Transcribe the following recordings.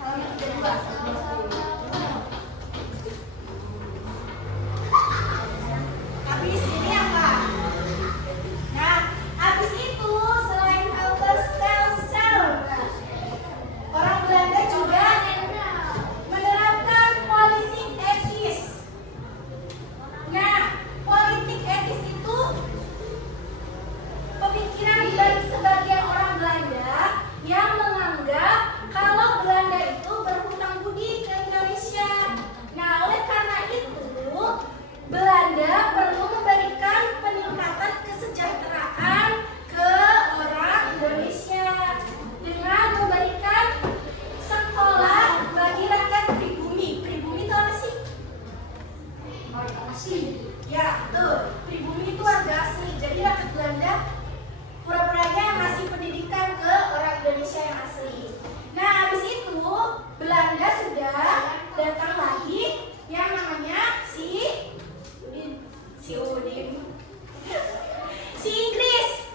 Halaman 32. Habis ini apa? Nah, habis itu selain Albert Schweitzer, orang Belanda juga menerapkan politik etis. Nah, politik etis itu pemikiran dari sebagian orang Belanda yang menganggap kalau Belanda itu berhutang budi ke Indonesia. Nah, oleh karena itu Belanda perlu memberikan peningkatan kesejahteraan ke orang Indonesia dengan memberikan sekolah bagi rakyat pribumi. Pribumi itu apa sih? Warga asli. Ya, tuh. Pribumi itu warga asli. Jadi rakyat Belanda pura-puranya ngasih pendidikan ke orang Indonesia yang asli. Nah, habis itu Belanda sudah datang lagi yang namanya si Inggris.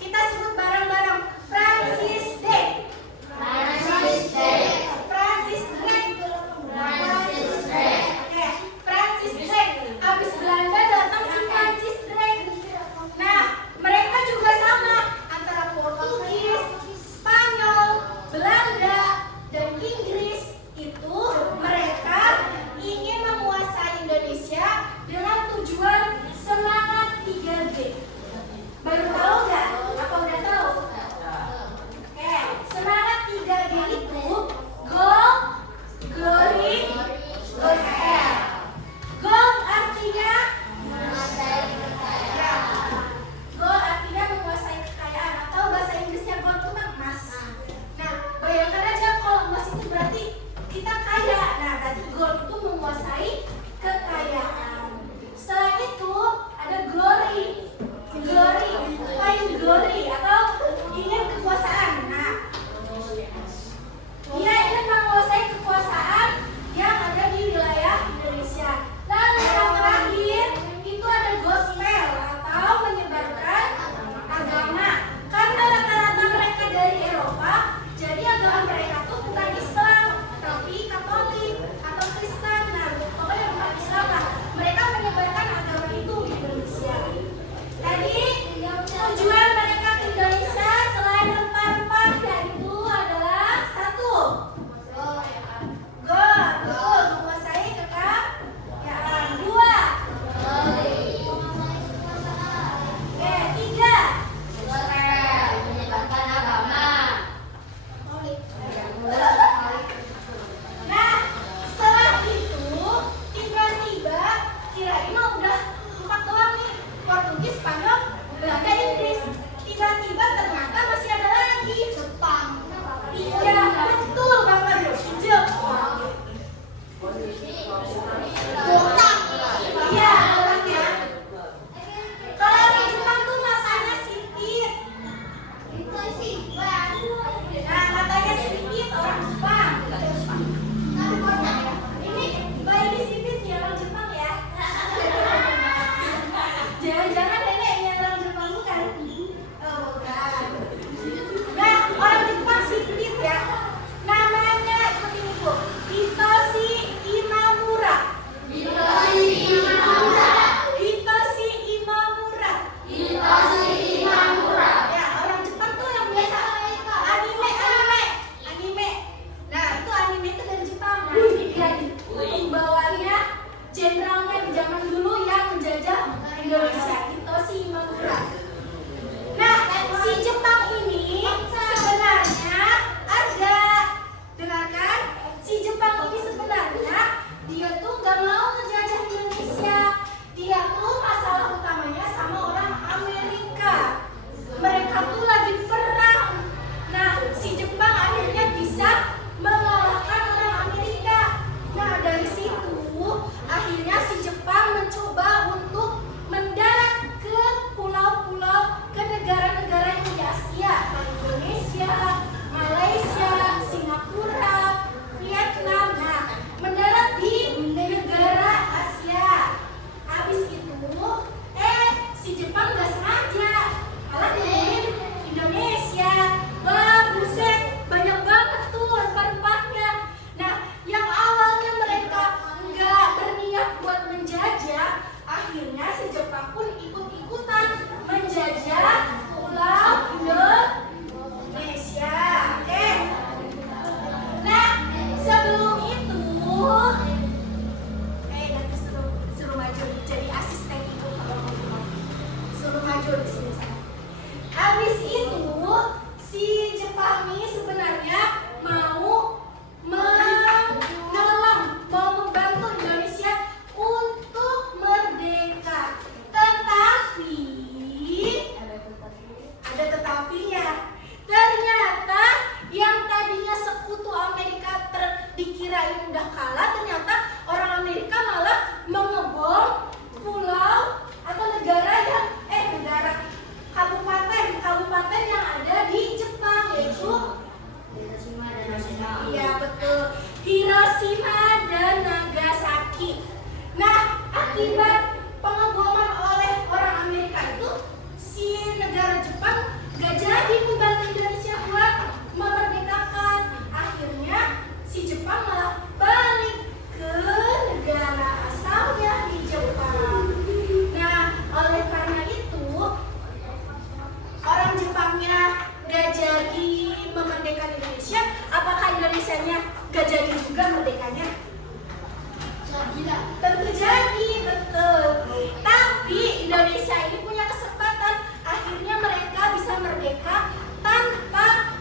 Kita sebut bareng-bareng Francis Drake. Oke, Francis Drake. Habis Belanda datang si Francis Drake. Nah, mereka juga sama antara Portugis, Spanyol, Belanda, dan Inggris itu mereka ingin menguasai Indonesia dengan tujuan semangat 3G. Baru tahu nggak? Apa udah tahu? Oke, semangat 3G itu gold, glory, gospel. Gold artinya gold artinya menguasai kekayaan, atau bahasa Inggrisnya gold itu emas. Nah, bayangkan aja kalau emas itu berat udah kalah, ternyata orang Amerika malah mengebom pulau atau negara kabupaten yang ada di Jepang, yaitu iya betul, Hiroshima dan Nagasaki. Nah, akibat pengeboman oleh orang Amerika itu, si negara Jepang gak jadi membantu Indonesia buat memerdekakan. Akhirnya si Jepang malah balik ke negara asalnya di Jepang. Nah, oleh karena itu orang Jepangnya gak jadi memerdekakan Indonesia. Apakah Indonesianya gak jadi juga merdekanya? Tentu jadi, betul. Tapi Indonesia ini punya kesempatan. Akhirnya mereka bisa merdeka tanpa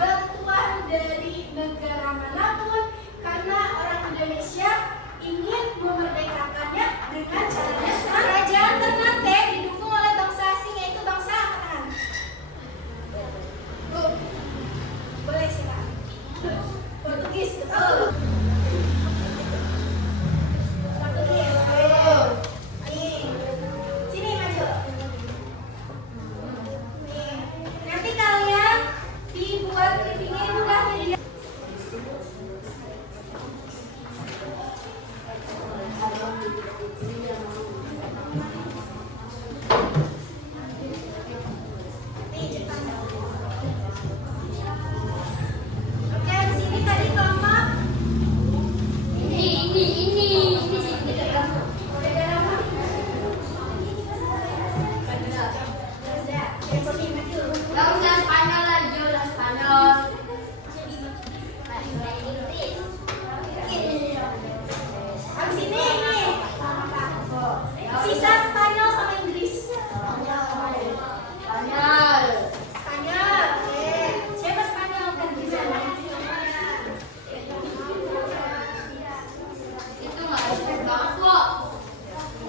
bantuan dari negara manapun, karena orang Indonesia ingin memerdekakannya dengan caranya sendiri. Kerajaan Ternate didukung oleh bangsa asing, yaitu bangsa apa? Boleh sih Pak. Portugis, betul. Portugis, betul. Nih, sini maju. Nih, nanti kalian dibuat clippingnya udah jadi. Nih, Jepang. Oke, di sini tadi kelompok habis ini sisa Spanyol sama Inggris. Spanyol, oke. Siapa Spanyol kan bisa?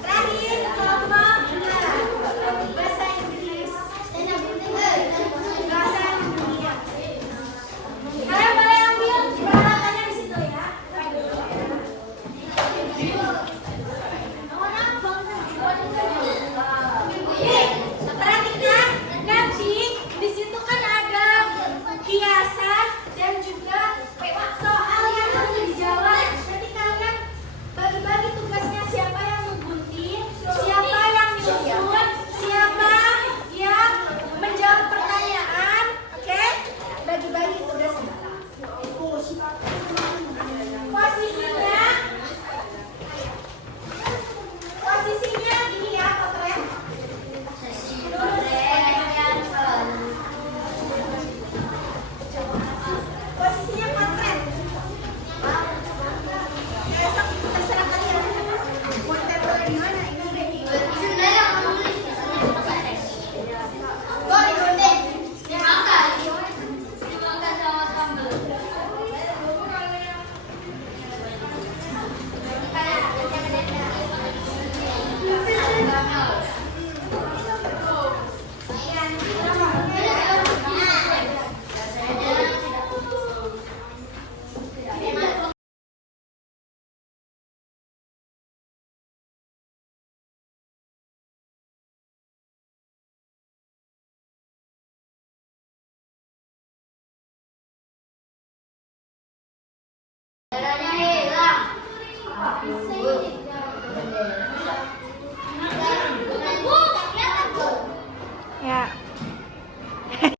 Terakhir kelompok bahasa Inggris. Bahasa dunia. Kalian boleh ambil peralatannya di situ ya. Nih, perhatikan, nanti di situ kan ada hiasan dan juga soal yang harus dijawab. Nanti kalian bagi-bagi tugasnya, siapa yang ngegunting, siapa yang nyusun, siapa yang menjawab pertanyaan. Oke? Bagi-bagi tugasnya. Posisinya gini ya, fotonya. Posisinya potret. Besok terserah kalian. Mau ditempel di mana? Ini udah di. Kok digunting? Darahnya hilang.